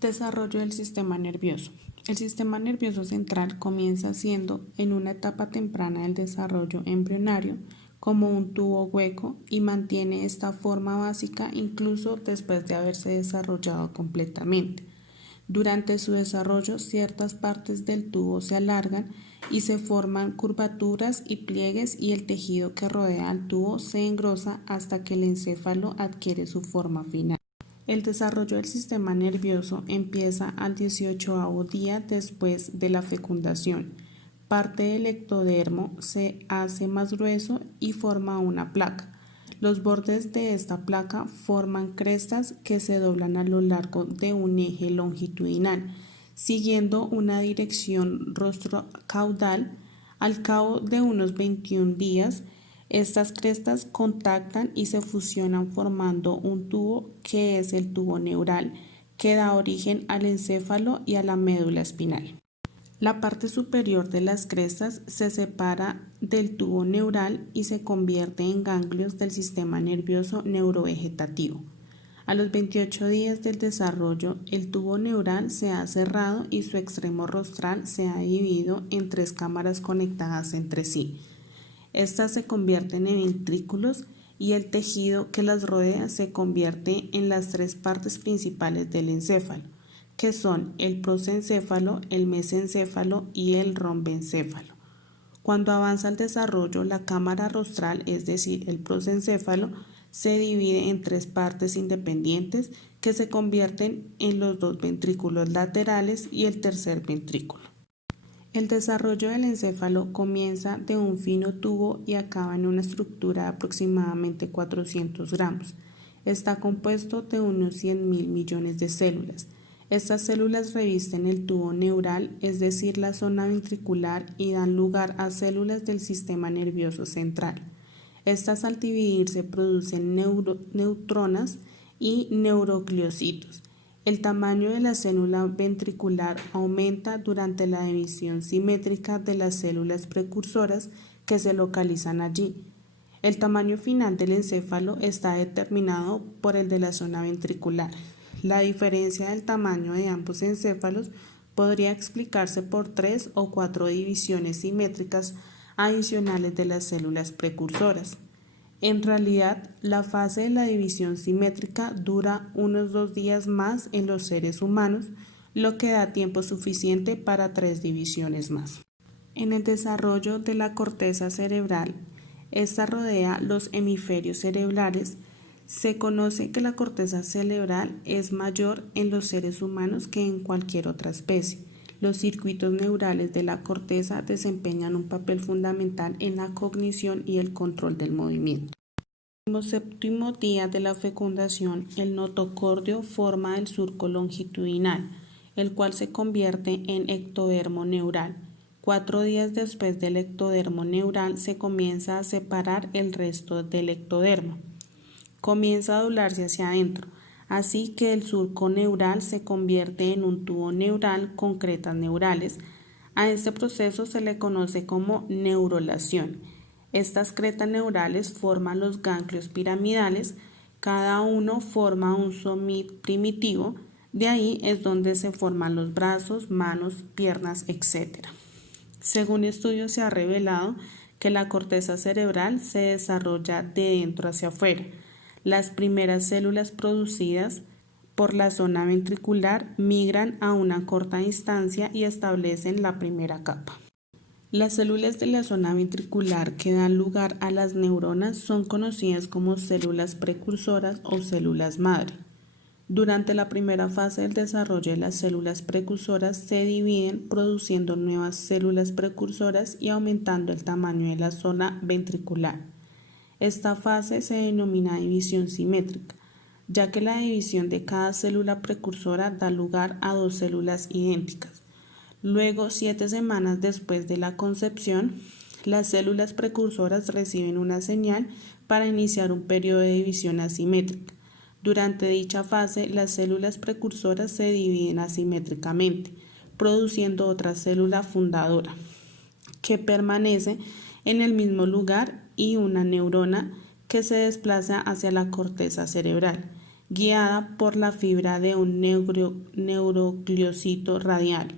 Desarrollo del sistema nervioso. El sistema nervioso central comienza siendo, en una etapa temprana del desarrollo embrionario, como un tubo hueco y mantiene esta forma básica incluso después de haberse desarrollado completamente. Durante su desarrollo, ciertas partes del tubo se alargan y se forman curvaturas y pliegues y el tejido que rodea al tubo se engrosa hasta que el encéfalo adquiere su forma final. El desarrollo del sistema nervioso empieza al 18º día después de la fecundación. Parte del ectodermo se hace más grueso y forma una placa. Los bordes de esta placa forman crestas que se doblan a lo largo de un eje longitudinal, siguiendo una dirección rostro-caudal. Al cabo de unos 21 días, estas crestas contactan y se fusionan formando un tubo que es el tubo neural, que da origen al encéfalo y a la médula espinal. La parte superior de las crestas se separa del tubo neural y se convierte en ganglios del sistema nervioso neurovegetativo. A los 28 días del desarrollo, el tubo neural se ha cerrado y su extremo rostral se ha dividido en 3 cámaras conectadas entre sí. Estas se convierten en ventrículos y el tejido que las rodea se convierte en las 3 partes principales del encéfalo, que son el prosencéfalo, el mesencéfalo y el rombencéfalo. Cuando avanza el desarrollo, la cámara rostral, es decir, el prosencéfalo, se divide en 3 partes independientes que se convierten en los 2 ventrículos laterales y el tercer ventrículo. El desarrollo del encéfalo comienza de un fino tubo y acaba en una estructura de aproximadamente 400 gramos. Está compuesto de unos 100.000 millones de células. Estas células revisten el tubo neural, es decir, la zona ventricular, y dan lugar a células del sistema nervioso central. Estas, al dividirse, producen neutronas y neurogliocitos. El tamaño de la célula ventricular aumenta durante la división simétrica de las células precursoras que se localizan allí. El tamaño final del encéfalo está determinado por el de la zona ventricular. La diferencia del tamaño de ambos encéfalos podría explicarse por 3 o 4 divisiones simétricas adicionales de las células precursoras. En realidad, la fase de la división simétrica dura unos 2 días más en los seres humanos, lo que da tiempo suficiente para 3 divisiones más. En el desarrollo de la corteza cerebral, esta rodea los hemisferios cerebrales. Se conoce que la corteza cerebral es mayor en los seres humanos que en cualquier otra especie. Los circuitos neurales de la corteza desempeñan un papel fundamental en la cognición y el control del movimiento. En el 17º día de la fecundación, el notocordio forma el surco longitudinal, el cual se convierte en ectodermo neural. 4 días después del ectodermo neural se comienza a separar el resto del ectodermo. Comienza a doblarse hacia adentro, así que el surco neural se convierte en un tubo neural con cretas neurales. A este proceso se le conoce como neurulación. Estas cretas neurales forman los ganglios piramidales, cada uno forma un somid primitivo, de ahí es donde se forman los brazos, manos, piernas, etc. Según estudios se ha revelado que la corteza cerebral se desarrolla de dentro hacia afuera. Las primeras células producidas por la zona ventricular migran a una corta distancia y establecen la primera capa. Las células de la zona ventricular que dan lugar a las neuronas son conocidas como células precursoras o células madre. Durante la primera fase del desarrollo de las células precursoras se dividen produciendo nuevas células precursoras y aumentando el tamaño de la zona ventricular. Esta fase se denomina división simétrica, ya que la división de cada célula precursora da lugar a 2 células idénticas. Luego, 7 semanas después de la concepción, las células precursoras reciben una señal para iniciar un periodo de división asimétrica. Durante dicha fase, las células precursoras se dividen asimétricamente, produciendo otra célula fundadora, que permanece en el mismo lugar, y una neurona que se desplaza hacia la corteza cerebral. guiada por la fibra de un neurogliocito radial.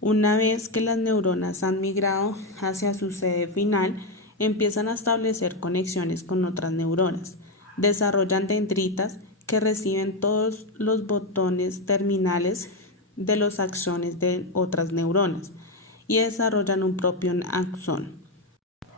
Una vez que las neuronas han migrado hacia su sede final, empiezan a establecer conexiones con otras neuronas. Desarrollan dendritas que reciben todos los botones terminales de los axones de otras neuronas y desarrollan un propio axón.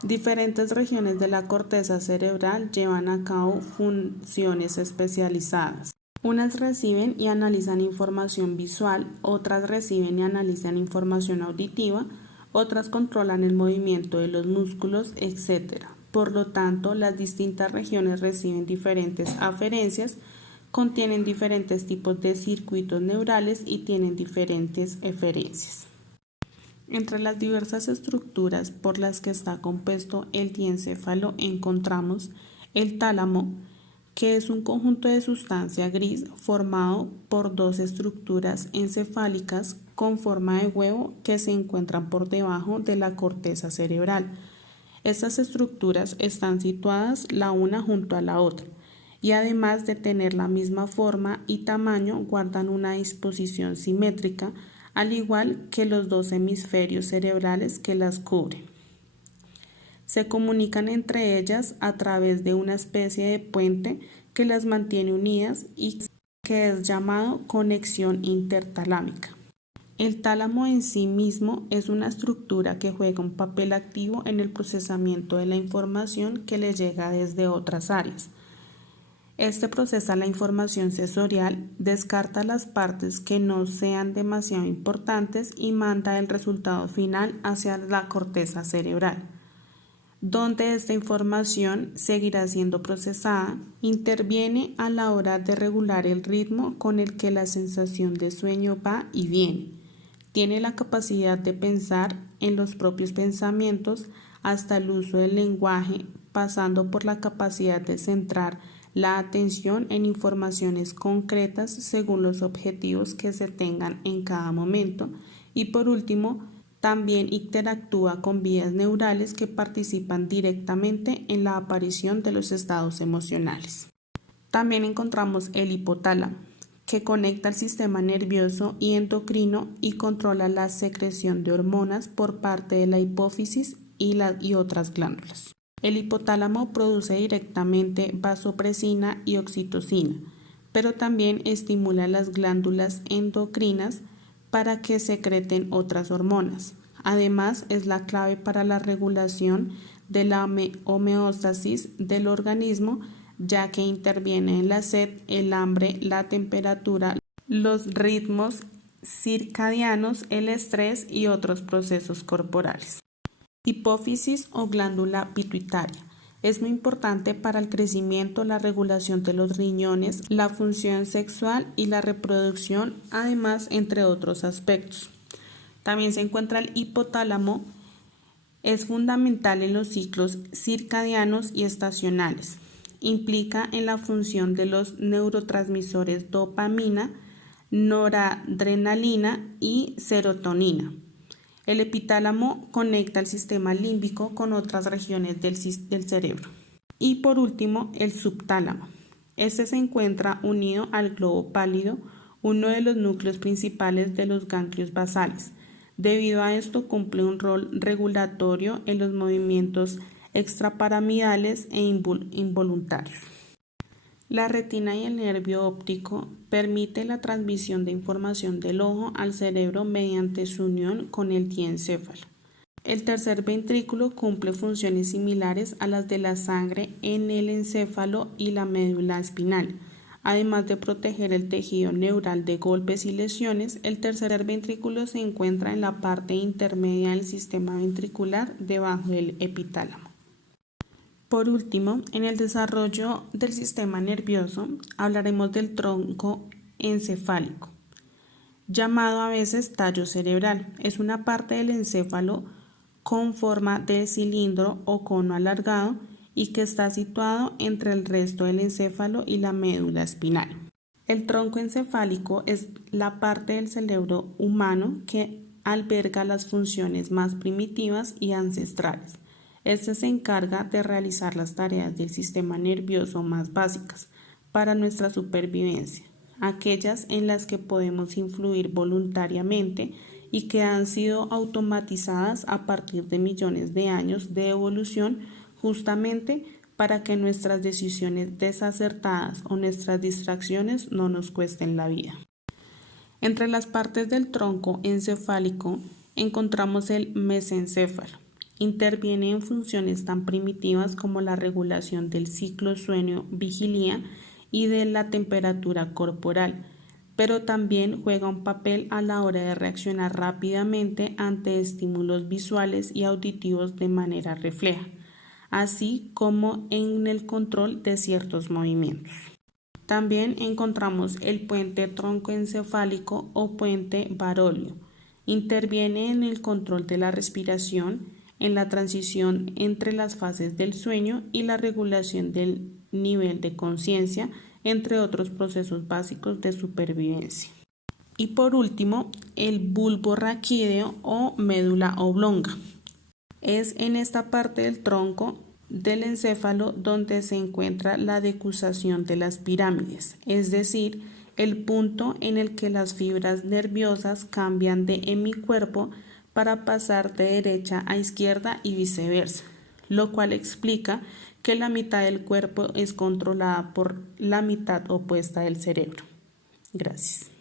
Diferentes regiones de la corteza cerebral llevan a cabo funciones especializadas. Unas reciben y analizan información visual, otras reciben y analizan información auditiva, otras controlan el movimiento de los músculos, etc. Por lo tanto, las distintas regiones reciben diferentes aferencias, contienen diferentes tipos de circuitos neurales y tienen diferentes eferencias. Entre las diversas estructuras por las que está compuesto el diencéfalo encontramos el tálamo, que es un conjunto de sustancia gris formado por dos estructuras encefálicas con forma de huevo que se encuentran por debajo de la corteza cerebral. Estas estructuras están situadas la una junto a la otra y además de tener la misma forma y tamaño guardan una disposición simétrica, al igual que los dos hemisferios cerebrales que las cubren. Se comunican entre ellas a través de una especie de puente que las mantiene unidas y que es llamado conexión intertalámica. El tálamo en sí mismo es una estructura que juega un papel activo en el procesamiento de la información que le llega desde otras áreas. Este procesa la información sensorial, descarta las partes que no sean demasiado importantes y manda el resultado final hacia la corteza cerebral, donde esta información seguirá siendo procesada. Interviene a la hora de regular el ritmo con el que la sensación de sueño va y viene. Tiene la capacidad de pensar en los propios pensamientos hasta el uso del lenguaje, pasando por la capacidad de centrar la atención en informaciones concretas según los objetivos que se tengan en cada momento y por último, también interactúa con vías neurales que participan directamente en la aparición de los estados emocionales. También encontramos el hipotálamo, que conecta el sistema nervioso y endocrino y controla la secreción de hormonas por parte de la hipófisis y otras glándulas. El hipotálamo produce directamente vasopresina y oxitocina, pero también estimula las glándulas endocrinas para que secreten otras hormonas. Además, es la clave para la regulación de la homeostasis del organismo, ya que interviene en la sed, el hambre, la temperatura, los ritmos circadianos, el estrés y otros procesos corporales. Hipófisis o glándula pituitaria. Es muy importante para el crecimiento, la regulación de los riñones, la función sexual y la reproducción, además entre otros aspectos. También se encuentra el hipotálamo. Es fundamental en los ciclos circadianos y estacionales. Implica en la función de los neurotransmisores dopamina, noradrenalina y serotonina. El epitálamo conecta el sistema límbico con otras regiones del cerebro. Y por último, el subtálamo. Este se encuentra unido al globo pálido, uno de los núcleos principales de los ganglios basales. Debido a esto, cumple un rol regulatorio en los movimientos extrapiramidales e involuntarios. La retina y el nervio óptico permiten la transmisión de información del ojo al cerebro mediante su unión con el diencéfalo. El tercer ventrículo cumple funciones similares a las de la sangre en el encéfalo y la médula espinal. Además de proteger el tejido neural de golpes y lesiones, el tercer ventrículo se encuentra en la parte intermedia del sistema ventricular debajo del epitálamo. Por último, en el desarrollo del sistema nervioso hablaremos del tronco encefálico, llamado a veces tallo cerebral. Es una parte del encéfalo con forma de cilindro o cono alargado y que está situado entre el resto del encéfalo y la médula espinal. El tronco encefálico es la parte del cerebro humano que alberga las funciones más primitivas y ancestrales. Este se encarga de realizar las tareas del sistema nervioso más básicas, para nuestra supervivencia, aquellas en las que podemos influir voluntariamente y que han sido automatizadas a partir de millones de años de evolución justamente para que nuestras decisiones desacertadas o nuestras distracciones no nos cuesten la vida. Entre las partes del tronco encefálico encontramos el mesencéfalo. Interviene en funciones tan primitivas como la regulación del ciclo sueño-vigilia y de la temperatura corporal, pero también juega un papel a la hora de reaccionar rápidamente ante estímulos visuales y auditivos de manera refleja, así como en el control de ciertos movimientos. También encontramos el puente troncoencefálico o puente Barolio. Interviene en el control de la respiración, en la transición entre las fases del sueño y la regulación del nivel de conciencia, entre otros procesos básicos de supervivencia. Y por último, el bulbo raquídeo o médula oblonga. Es en esta parte del tronco del encéfalo donde se encuentra la decusación de las pirámides, es decir, el punto en el que las fibras nerviosas cambian de hemicuerpo para pasar de derecha a izquierda y viceversa, lo cual explica que la mitad del cuerpo es controlada por la mitad opuesta del cerebro. Gracias.